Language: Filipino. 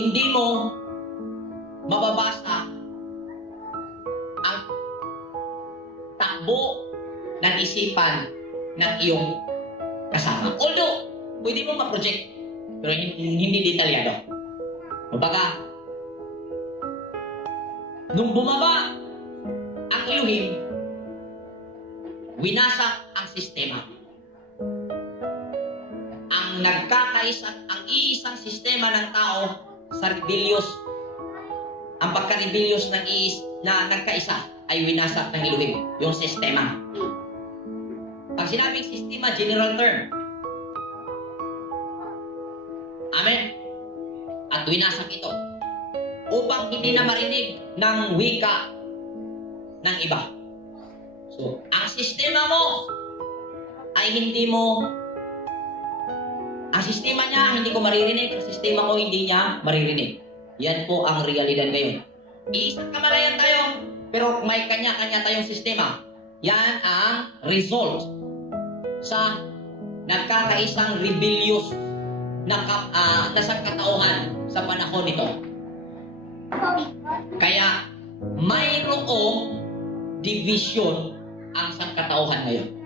hindi mo mababasa ang takbo ng isipan ng iyong kasama. Although, pwede mo ma-project, pero hindi detalyado. Kumbaga, nung bumaba ang Elohim, winasak ang sistema. Ang ang iisang sistema ng tao sa rebellious, ang pagka-rebellious na nagkaisa ay winasak ng Elohim, yung sistema. Pag sinabing sistema, general term. Amen? At winasak ito upang hindi na marinig ng wika ng iba. So, ang sistema mo ay ang sistema niya hindi ko maririnig, ang sistema ko hindi niya maririnig. Yan po ang realidad ngayon. Iisang kamalayan tayo, pero may kanya-kanya tayong sistema. Yan ang result sa nagkakaisang rebellious na sangkatauhan sa panahon nito. Kaya mayroong division ang sangkatauhan ngayon.